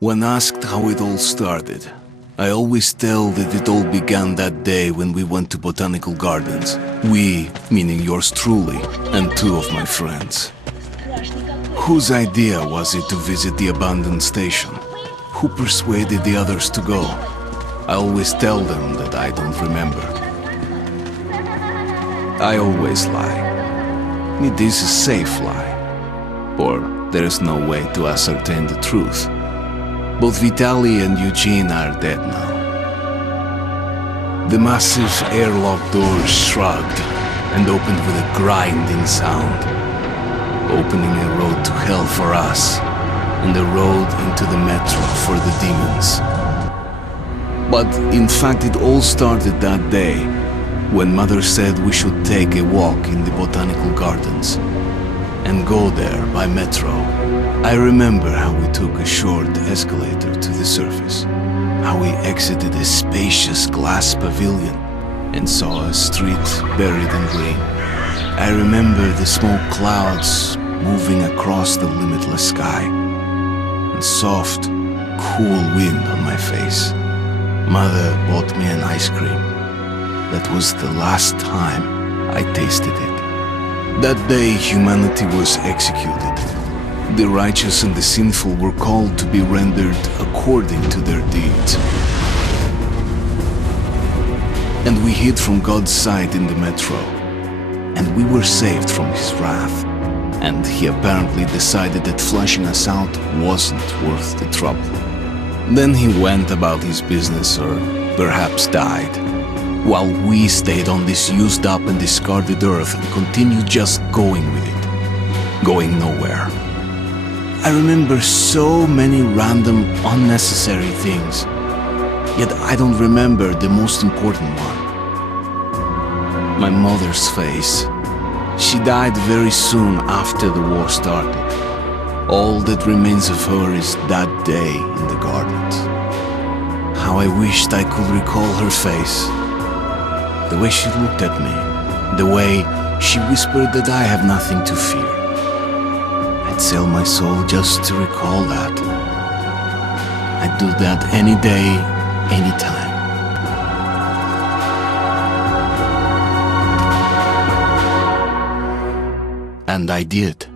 When asked how it all started, I always tell that it all began that day when we went to botanical gardens. We, meaning yours truly, and two of my friends. Whose idea was it to visit the abandoned station? Who persuaded the others to go? I always tell them that I don't remember. I always lie. It is a safe lie. Or there is no way to ascertain the truth. Both Vitaly and Eugene are dead now. The massive airlock doors shrugged and opened with a grinding sound, opening a road to hell for us and a road into the metro for the demons. But in fact it all started that day when Mother said we should take a walk in the botanical gardens and go there by metro. I remember how we took a short escalator to the surface, how we exited a spacious glass pavilion and saw a street buried in green. I remember the smoke clouds moving across the limitless sky and soft, cool wind on my face. Mother bought me an ice cream. That was the last time I tasted it. That day humanity was executed. The righteous and the sinful were called to be rendered according to their deeds. And we hid from God's sight in the metro. And we were saved from his wrath. And he apparently decided that flushing us out wasn't worth the trouble. Then he went about his business, or perhaps died, while we stayed on this used up and discarded earth and continued just going with it, going nowhere. I remember so many random, unnecessary things, yet I don't remember the most important one. My mother's face. She died very soon after the war started. All that remains of her is that day in the gardens. How I wished I could recall her face. The way she looked at me, the way she whispered that I have nothing to fear. I'd sell my soul just to recall that. I'd do that any day, any time. And I did.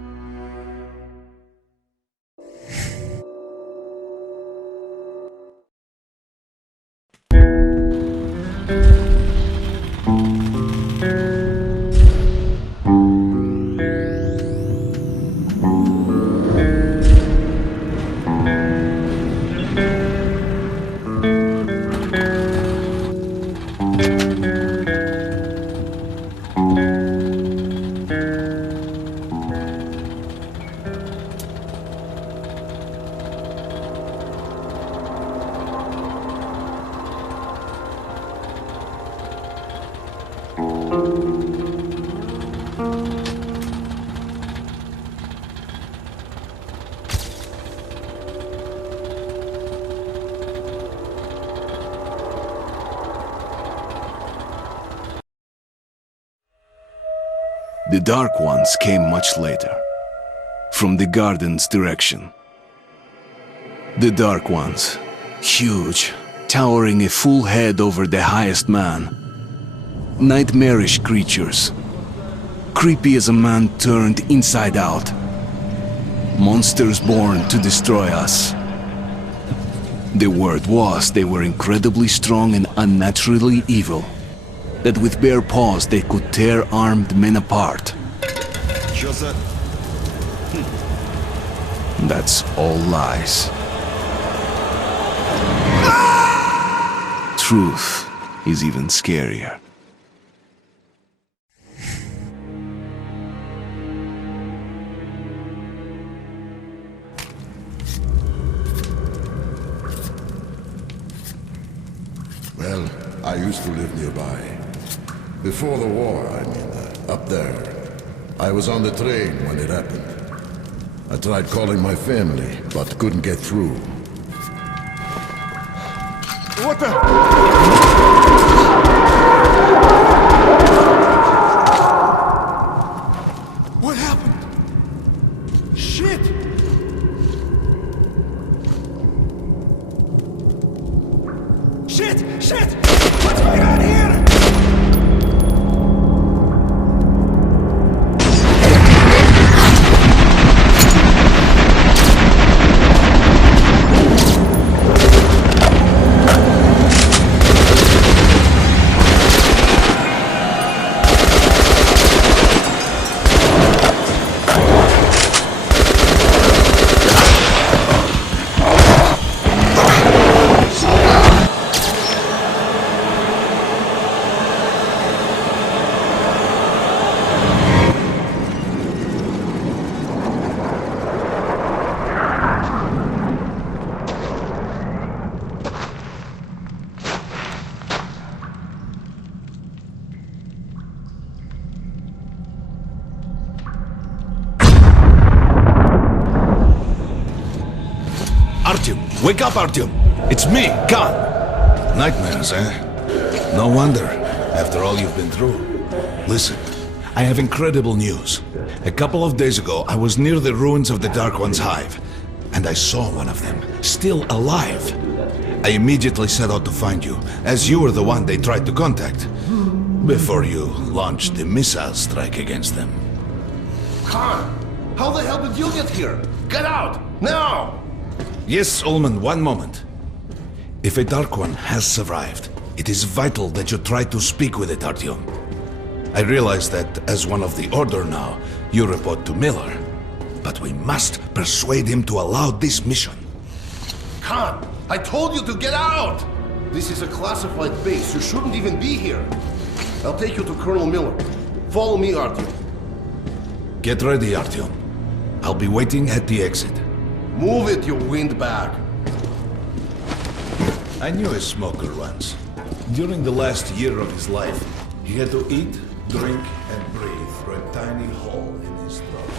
The Dark Ones came much later, from the garden's direction. The Dark Ones, huge, towering a full head over the highest man. Nightmarish creatures, creepy as a man turned inside out. Monsters born to destroy us. The word was they were incredibly strong and unnaturally evil. That with bare paws they could tear armed men apart. That's all lies. Truth is even scarier. Well, I used to live nearby. Before the war, up there. I was on the train when it happened. I tried calling my family, but couldn't get through. What the? What happened? Shit! Shit! What's going on here? Artyom! Wake up, Artyom! It's me, Khan! Nightmares, eh? No wonder, after all you've been through. Listen, I have incredible news. A couple of days ago, I was near the ruins of the Dark One's hive, and I saw one of them, still alive. I immediately set out to find you, as you were the one they tried to contact, before you launched the missile strike against them. Khan, how the hell did you get here? Get out, now! Yes, Ullman, one moment. If a Dark One has survived, it is vital that you try to speak with it, Artyom. I realize that, as one of the Order now, you report to Miller. But we must persuade him to allow this mission. Khan, I told you to get out! This is a classified base, you shouldn't even be here. I'll take you to Colonel Miller. Follow me, Artyom. Get ready, Artyom. I'll be waiting at the exit. Move it, you windbag! I knew a smoker once. During the last year of his life, he had to eat, drink, and breathe through a tiny hole in his throat.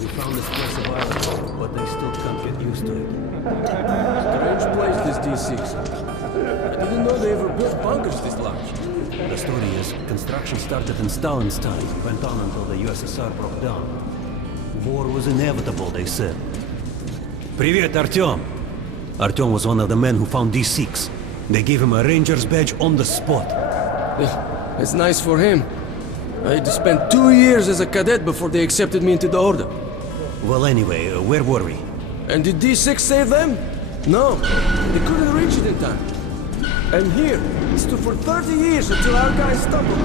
We found this place a while ago, but they still can't get used to it. Strange place, this D6. I didn't know they ever built bunkers this large. The story is, construction started in Stalin's time and went on until the USSR broke down. War was inevitable, they said. Привет, Artyom! Artyom was one of the men who found D6. They gave him a ranger's badge on the spot. Yeah, it's nice for him. I had to spend 2 years as a cadet before they accepted me into the Order. Well, anyway, where were we? And did D6 save them? No, they couldn't reach it in time. And here, it stood for 30 years until our guys stumbled.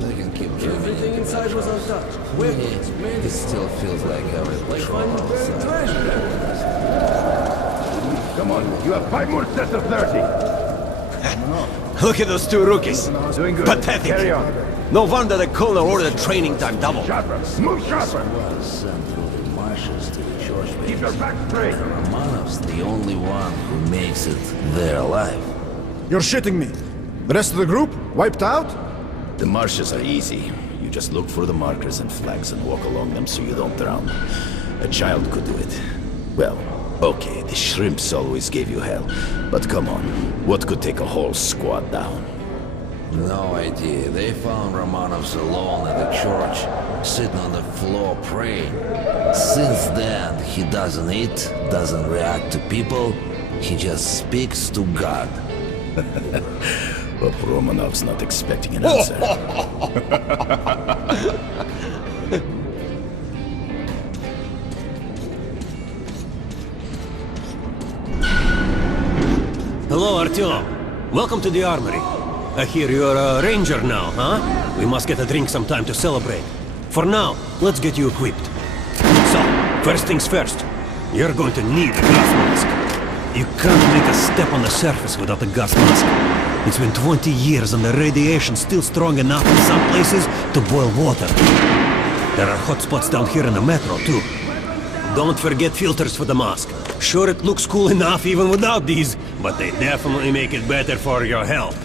They can keep Everything inside was untouched. Weapons, It medicine, still feels like every like patrol. finding buried treasure. Come on, you have 5 more sets of 30. Look at those two rookies. Doing good. Pathetic. Carry on. No wonder the colonel ordered training time double. Sharper. Move sharper. Was sent through the marshes to the church base. Keep your back straight. Romanov's the only one who makes it there alive. You're shitting me. The rest of the group? Wiped out? The marshes are easy. You just look for the markers and flags and walk along them so you don't drown. A child could do it. Well, okay, the shrimps always gave you hell. But come on, what could take a whole squad down? No idea. They found Romanovs alone at the church, sitting on the floor praying. Since then, he doesn't eat, doesn't react to people. He just speaks to God. Hope Romanov's not expecting an answer. Hello, Artyom. Welcome to the armory. I hear you're a ranger now, huh? We must get a drink sometime to celebrate. For now, let's get you equipped. So, first things first. You're going to need a gas mask. You can't make a step on the surface without a gas mask. It's been 20 years and the radiation's still strong enough in some places to boil water. There are hot spots down here in the metro, too. Don't forget filters for the mask. Sure, it looks cool enough even without these, but they definitely make it better for your health.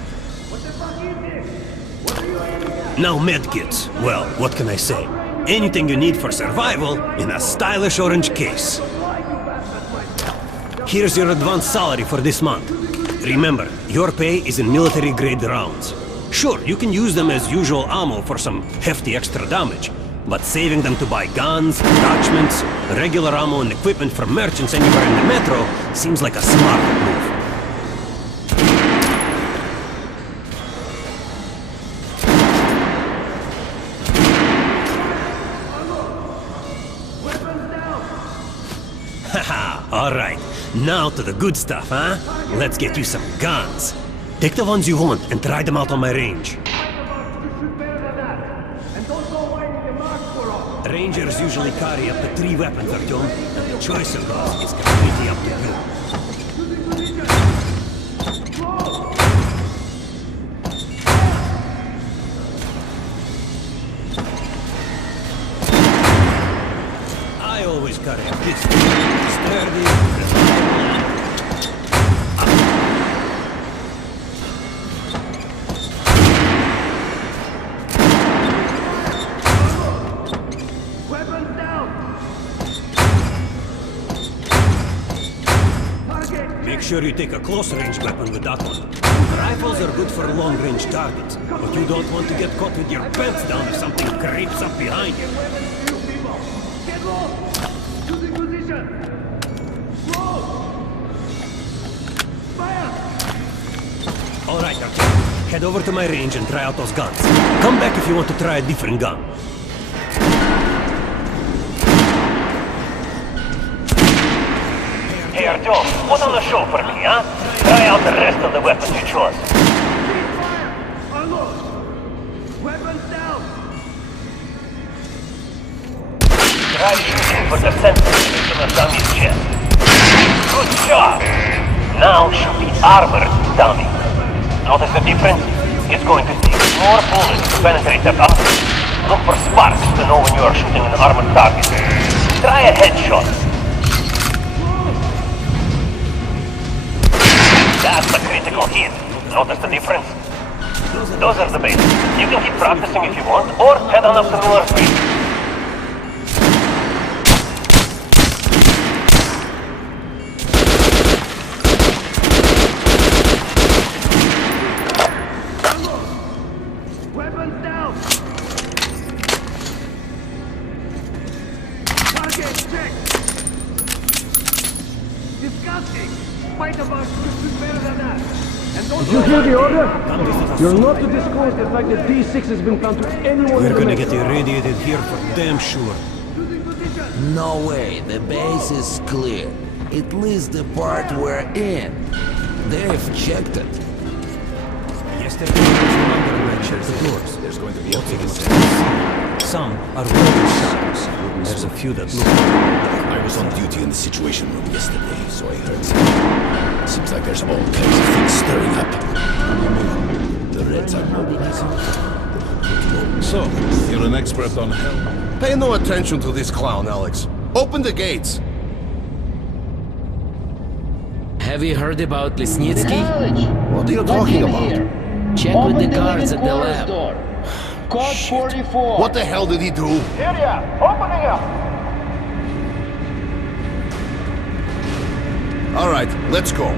Now medkits. Well, what can I say? Anything you need for survival in a stylish orange case. Here's your advance salary for this month. Remember, your pay is in military-grade rounds. Sure, you can use them as usual ammo for some hefty extra damage, but saving them to buy guns, attachments, regular ammo and equipment for merchants anywhere in the metro seems like a smart move. Haha, alright. Now to the good stuff, huh? Let's get you some guns. Take the ones you want and try them out on my range. Rangers usually carry up to 3 weapons, Artyom, and the choice of those is completely up to you. I always carry a pistol. Sturdy, reliable. Make sure you take a close-range weapon with that one. Rifles are good for long-range targets, but you don't want to get caught with your pants down if something creeps up behind you. Alright, Artyom. Head over to my range and try out those guns. Come back if you want to try a different gun. Hey Artyom, put on a show for me, huh? Try out the rest of the weapons you chose. Try shooting for the center in the dummy's chest. Good job! Now shoot the armored dummy. Notice the difference? It's going to take more bullets to penetrate that armor. Look for sparks to know when you are shooting an armored target. Try a headshot. That's a critical hit. Notice the difference? Those are the basics. You can keep practicing if you want, or head on up to Miller Street. Weapons down! Target check! Disgusting! Fight about is better than that! And don't Did you hear the order? You're not to disclose the fact that D6 has been found to anyone. We're gonna get irradiated here for damn sure. No way, the base is clear. At least the part we're in. They've checked it. Yesterday was London when I checked the doors. There's going to be a big Some are welded shutters. There's a few that look I was on duty in the situation room yesterday, so I heard something. Seems like there's all kinds of things stirring up. The Reds are mobilizing. So, you're an expert on hell? Pay no attention to this clown, Alex. Open the gates. Have you heard about Lesnitsky? What are you talking about? Check with the guards at the lab. Code 44! What the hell did he do? Area! Opening up! Alright, let's go.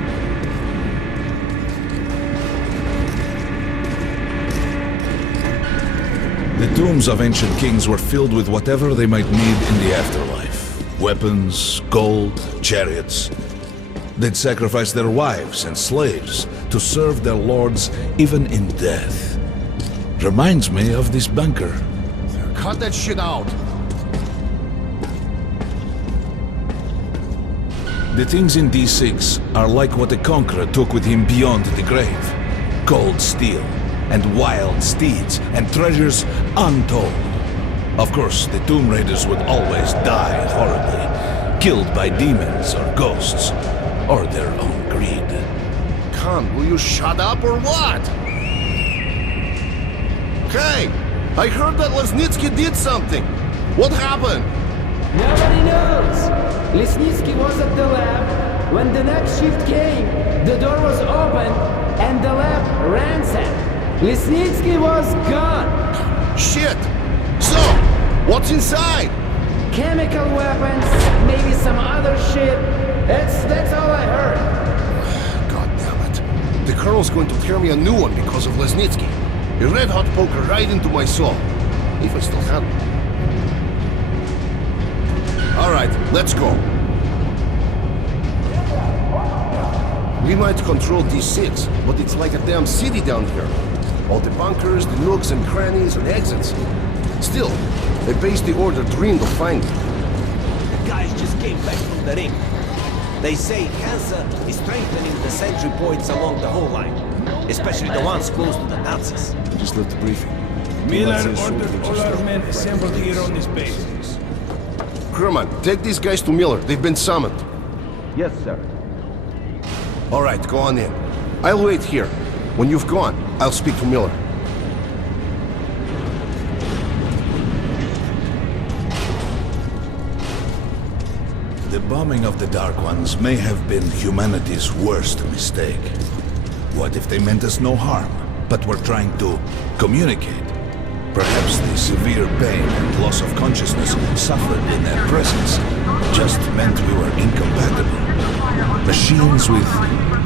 The tombs of ancient kings were filled with whatever they might need in the afterlife. Weapons, gold, chariots. They'd sacrifice their wives and slaves to serve their lords even in death. Reminds me of this bunker. Cut that shit out. The things in D6 are like what the Conqueror took with him beyond the grave. Cold steel, and wild steeds, and treasures untold. Of course, the Tomb Raiders would always die horribly, killed by demons or ghosts, or their own greed. Khan, will you shut up or what? Hey, I heard that Lesnitsky did something. What happened? Nobody knows! Lesnitsky was at the lab. When the next shift came, the door was open and the lab ransacked. Lesnitsky was gone! Shit! So, what's inside? Chemical weapons, maybe some other shit. That's all I heard. God damn it. The Colonel's going to tear me a new one because of Lesnitsky. A red-hot poker right into my soul. If I still have it. All right, let's go. We might control D6, but it's like a damn city down here. All the bunkers, the nooks and crannies and exits. Still, a base the Order dreamed of finding. The guys just came back from the ring. They say Hansa is strengthening the sentry points along the whole line, especially the ones close to the Nazis. I just left the briefing. Miller ordered all our men assembled here on this base. Kerman, take these guys to Miller. They've been summoned. Yes, sir. All right, go on in. I'll wait here. When you've gone, I'll speak to Miller. The bombing of the Dark Ones may have been humanity's worst mistake. What if they meant us no harm, but were trying to communicate? Perhaps the severe pain and loss of consciousness suffered in their presence just meant we were incompatible. Machines with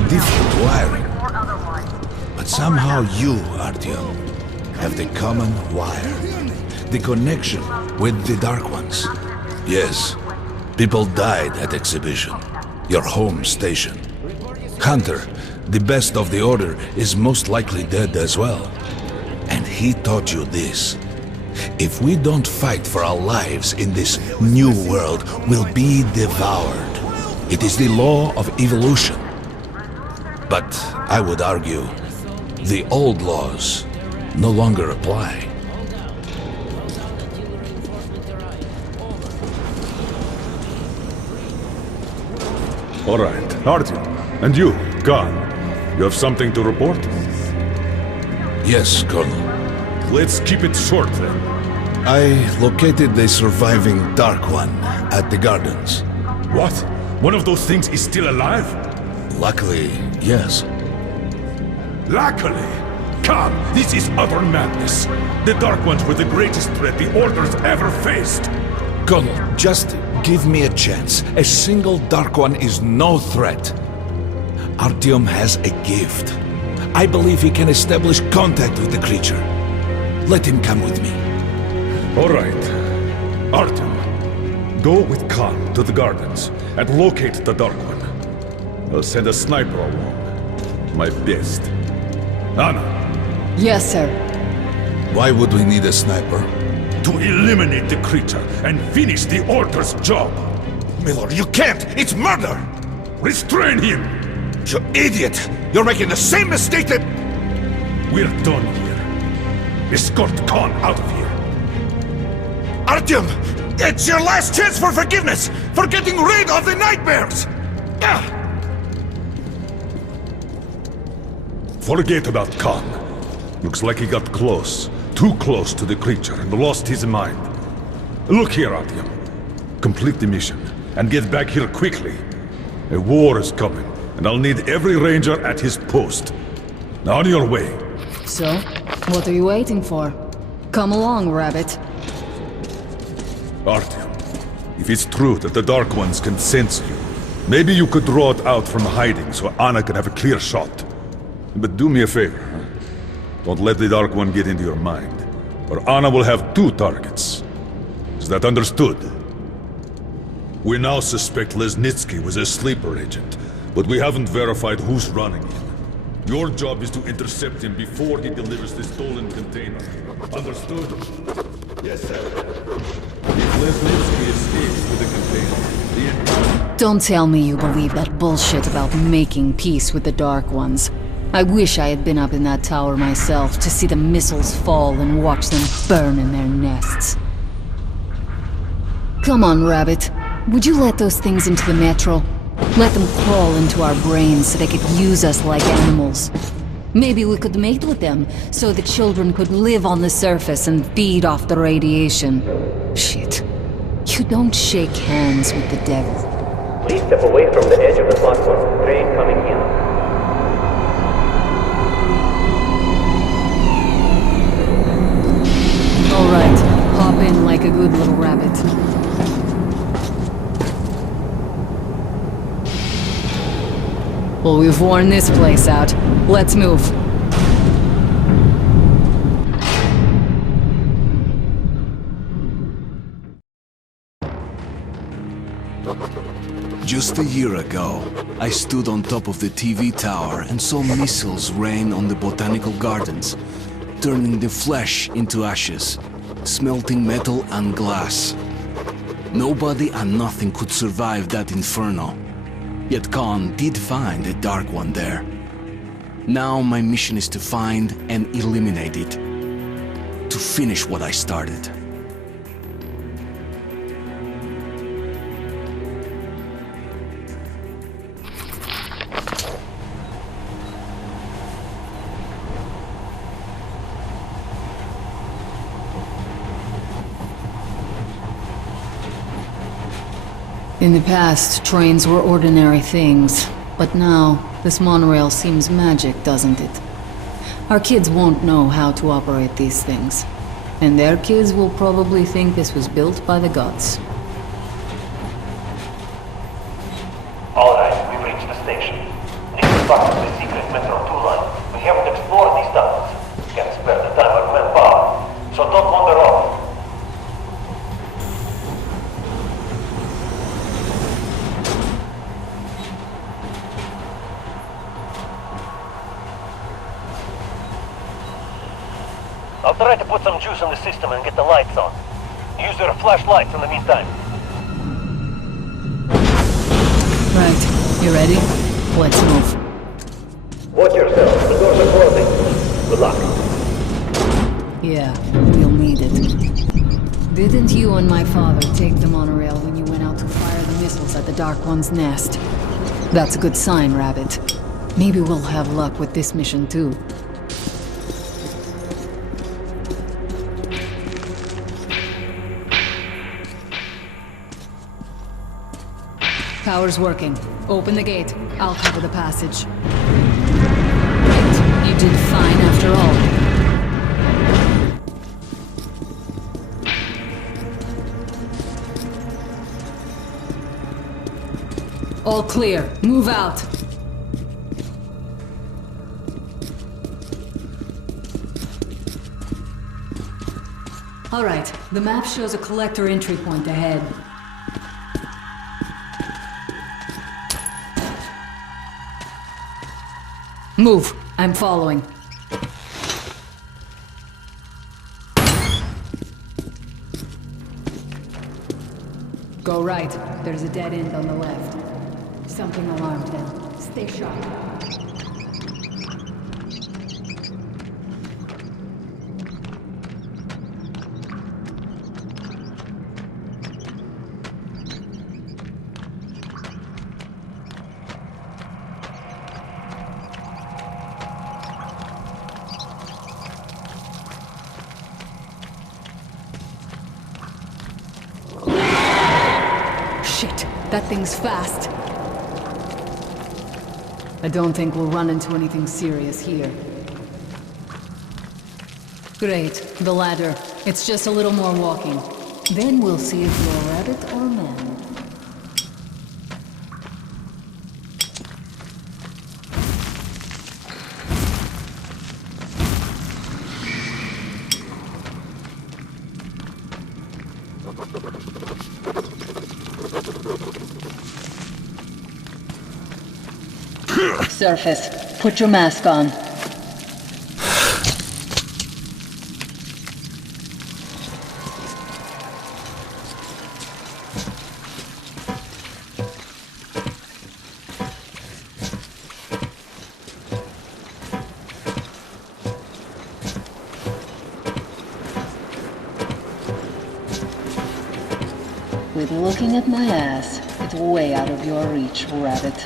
different wiring. But somehow you, Artyom, have the common wire. The connection with the Dark Ones. Yes, people died at Exhibition, your home station. Hunter, the best of the Order, is most likely dead as well. And he taught you this. If we don't fight for our lives in this new world, we'll be devoured. It is the law of evolution. But I would argue, the old laws no longer apply. All right, Artyom. And you, Khan. You have something to report? Yes, Colonel. Let's keep it short then. I located the surviving Dark One at the gardens. What? One of those things is still alive? Luckily, yes. Luckily? Come, this is utter madness. The Dark Ones were the greatest threat the Order's ever faced. Colonel, just give me a chance. A single Dark One is no threat. Artyom has a gift. I believe he can establish contact with the creature. Let him come with me. All right. Artyom, go with Khan to the gardens and locate the Dark One. I'll send a sniper along. My best. Anna. Yes, sir. Why would we need a sniper? To eliminate the creature and finish the Order's job. Miller, you can't! It's murder! Restrain him! You idiot! You're making the same mistake that... We're done here. Escort Khan out of here. Artyom! It's your last chance for forgiveness! For getting rid of the nightmares! Forget about Khan. Looks like he got close. Too close to the creature and lost his mind. Look here, Artyom. Complete the mission and get back here quickly. A war is coming, and I'll need every ranger at his post. Now on your way. So, what are you waiting for? Come along, Rabbit. Artyom, if it's true that the Dark Ones can sense you, maybe you could draw it out from hiding so Anna can have a clear shot. But do me a favor, huh? Don't let the Dark One get into your mind, or Anna will have two targets. Is that understood? We now suspect Lesnitsky was a sleeper agent, but we haven't verified who's running him. Your job is to intercept him before he delivers the stolen container. Understood? Yes, sir. If Lesnitsky escapes with the container, the entire... Don't tell me you believe that bullshit about making peace with the Dark Ones. I wish I had been up in that tower myself to see the missiles fall and watch them burn in their nests. Come on, Rabbit. Would you let those things into the metro? Let them crawl into our brains so they could use us like animals. Maybe we could mate with them, so the children could live on the surface and feed off the radiation. Shit. You don't shake hands with the devil. Please step away from the edge of the platform. Train coming in. Alright, hop in like a good little rabbit. Well, we've worn this place out. Let's move. Just a year ago, I stood on top of the TV tower and saw missiles rain on the botanical gardens, turning the flesh into ashes, smelting metal and glass. Nobody and nothing could survive that inferno. Yet Khan did find a Dark One there. Now my mission is to find and eliminate it. To finish what I started. In the past, trains were ordinary things, but now, this monorail seems magic, doesn't it? Our kids won't know how to operate these things, and their kids will probably think this was built by the gods. Alright, we've reached the station. This is part of the secret Metro 2 line. We haven't explored these tunnels. Can't spare the time or manpower, so don't wander off. I'll try to put some juice in the system and get the lights on. Use your flashlights in the meantime. Right. You ready? Let's move. Watch yourself. The doors are closing. Good luck. Yeah, we'll need it. Didn't you and my father take the monorail when you went out to fire the missiles at the Dark One's nest? That's a good sign, Rabbit. Maybe we'll have luck with this mission too. Power's working. Open the gate. I'll cover the passage. Right. You did fine after all. All clear. Move out. All right. The map shows a collector entry point ahead. Move. I'm following. Go right. There's a dead end on the left. Something alarmed them. Stay sharp. Shit, that thing's fast. I don't think we'll run into anything serious here. Great, the ladder. It's just a little more walking. Then we'll see if you're a rabbit or a man. Surface. Put your mask on. Quit looking at my ass. It's way out of your reach, rabbit.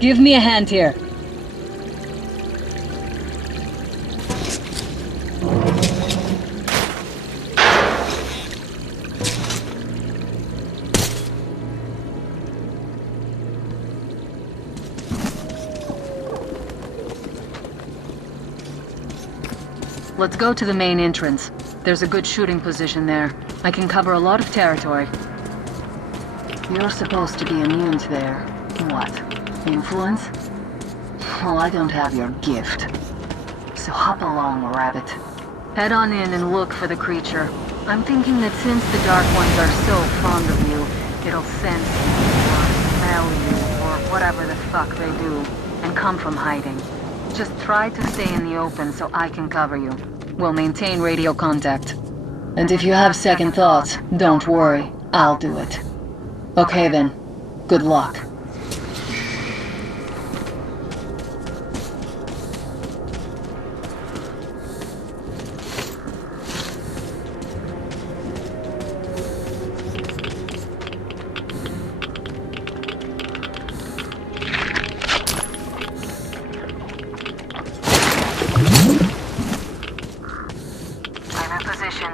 Give me a hand here. Let's go to the main entrance. There's a good shooting position there. I can cover a lot of territory. You're supposed to be immune to their... what? Influence? Well, I don't have your gift. So hop along, rabbit. Head on in and look for the creature. I'm thinking that since the Dark Ones are so fond of you, it'll sense you, or smell you, or whatever the fuck they do, and come from hiding. Just try to stay in the open so I can cover you. We'll maintain radio contact. And if you have second thoughts, don't worry. I'll do it. Okay then. Good luck.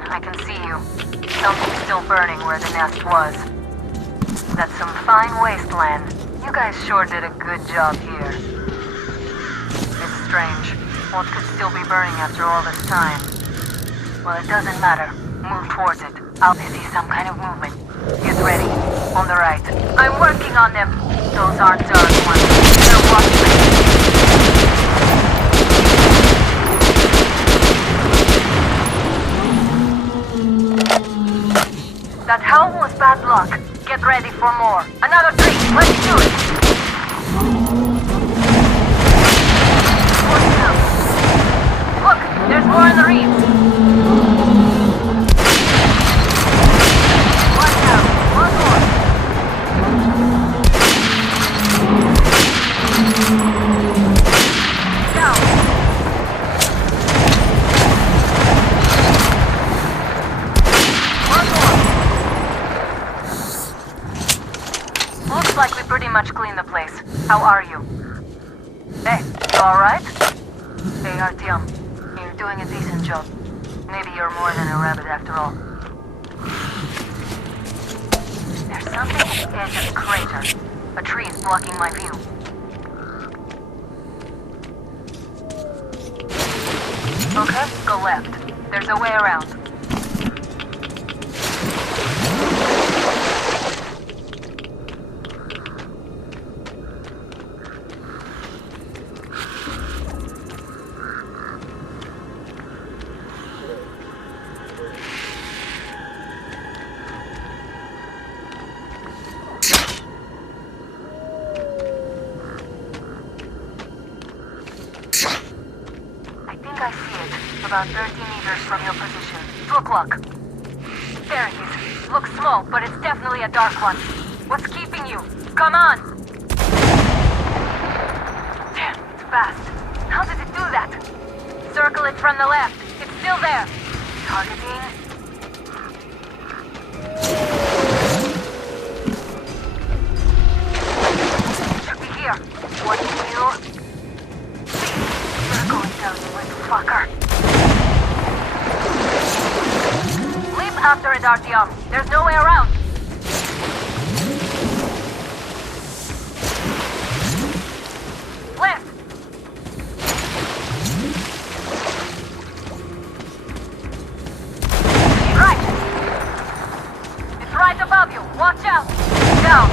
I can see you. Something's still burning where the nest was. That's some fine wasteland. You guys sure did a good job here. It's strange. What could still be burning after all this time? Well, it doesn't matter. Move towards it. I'll see some kind of movement. Get ready. On the right. I'm working on them. Those aren't dark ones. They're watchmen. That howl was bad luck. Get ready for more. Another tree. Let's do it. Watch out. Look, there's more in the reeds. Watch out. One more. Down. Looks like we pretty much cleaned the place. How are you? Hey, you alright? Hey, Artyom. You're doing a decent job. Maybe you're more than a rabbit after all. There's something at the edge of the crater. A tree is blocking my view. Okay, go left. There's a way around. I see it. About 30 meters from your position. 2 o'clock. There it is. Looks small, but it's definitely a dark one. What's keeping you? Come on! Damn, it's fast. How did it do that? Circle it from the left. It's still there. Targeting. Should be here. What do you... You're going down, you little fucker. Leap after it, Artyom. There's no way around. Left. Right. It's right above you. Watch out. Down.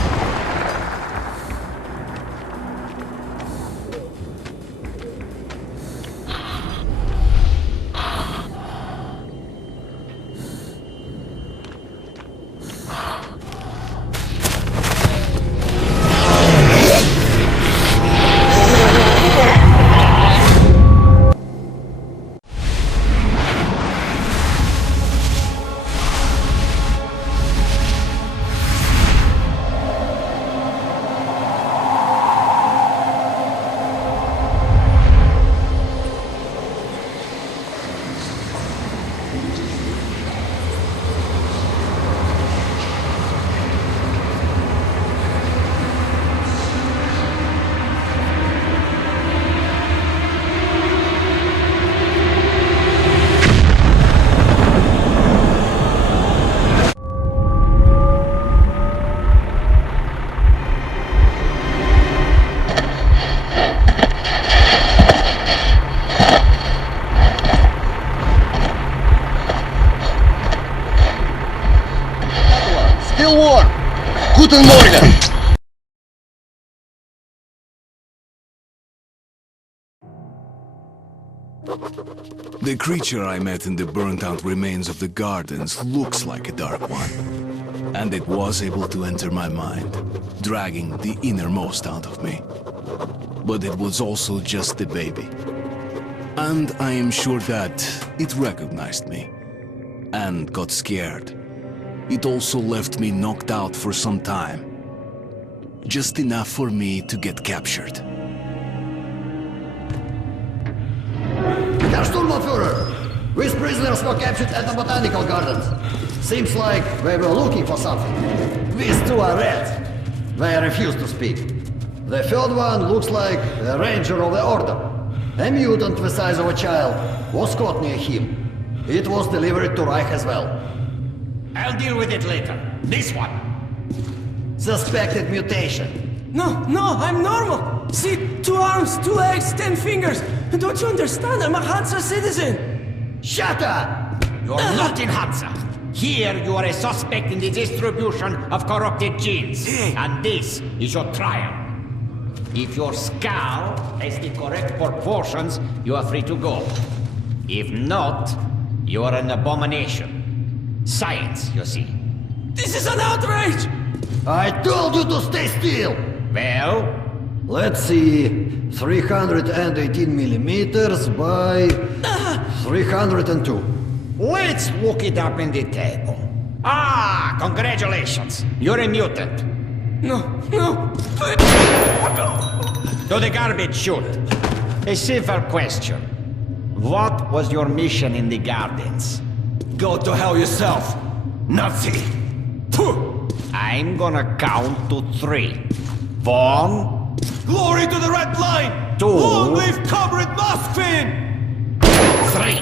The creature I met in the burnt-out remains of the gardens looks like a Dark One. And it was able to enter my mind, dragging the innermost out of me. But it was also just a baby. And I am sure that it recognized me and got scared. It also left me knocked out for some time. Just enough for me to get captured. Herr Sturmbannführer! These prisoners were captured at the Botanical Gardens. Seems like they were looking for something. These two are rats. They refuse to speak. The third one looks like a ranger of the Order. A mutant the size of a child was caught near him. It was delivered to Reich as well. I'll deal with it later. This one. Suspected mutation. No, I'm normal. See, 2 arms, 2 legs, 10 fingers. Don't you understand? I'm a Hansa citizen. Shut up! You're not in Hansa. Here you are a suspect in the distribution of corrupted genes. And this is your trial. If your skull has the correct proportions, you are free to go. If not, you are an abomination. Science, you see. This is an outrage! I told you to stay still! Well? Let's see... 318 millimeters by... 302. Let's look it up in the table. Ah, congratulations. You're a mutant. No. To the garbage chute. A simple question. What was your mission in the gardens? Go to hell yourself, Nazi! I'm gonna count to 3. 1... Glory to the Red Line! 2... Long live Comrade Moskvin! 3...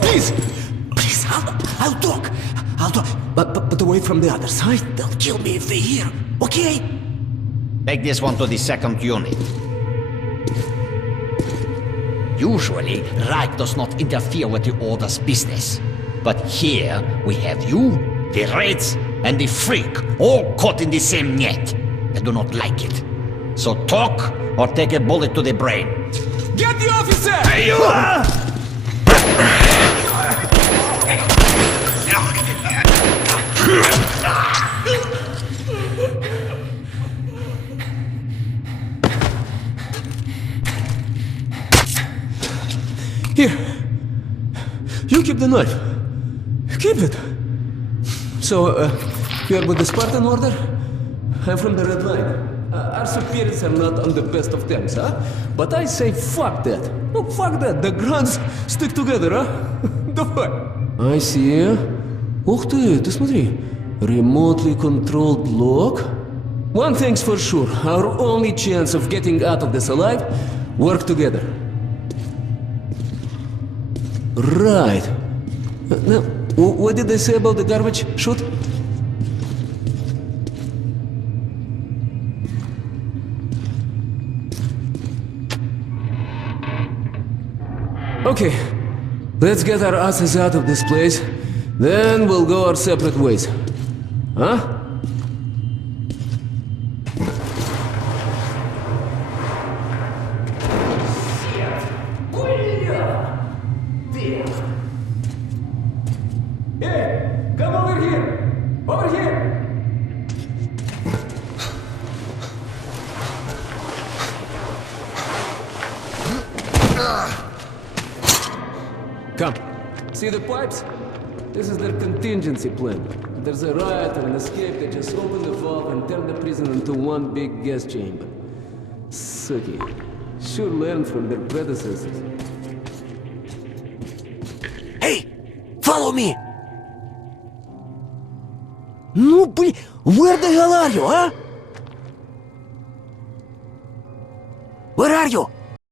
Please, I'll talk. But away from the other side. They'll kill me if they hear, okay? Take this one to the 2nd unit. Usually, Reich does not interfere with the Order's business. But here, we have you, the Reds, and the Freak, all caught in the same net. I do not like it. So talk, or take a bullet to the brain. Get the officer! Hey, you! Here. You keep the knife. Keep it. So, you're with the Spartan Order? I'm from the Red Line. Our superiors are not on the best of terms, huh? But I say fuck that. No, fuck that. The Grunts stick together, huh? Давай. I see. Ух ты смотри. Remotely controlled block. One thing's for sure. Our only chance of getting out of this alive, work together. Right. Now, what did they say about the garbage chute? Okay, let's get our asses out of this place, then we'll go our separate ways. Huh? Hey, come over here! Over here! Come. See the pipes? This is their contingency plan. There's a riot or an escape, they just open the valve and turn the prison into one big gas chamber. Sucky. Sure learned from their predecessors. Hey! Follow me! No, блин, where the hell are you, huh? Where are you?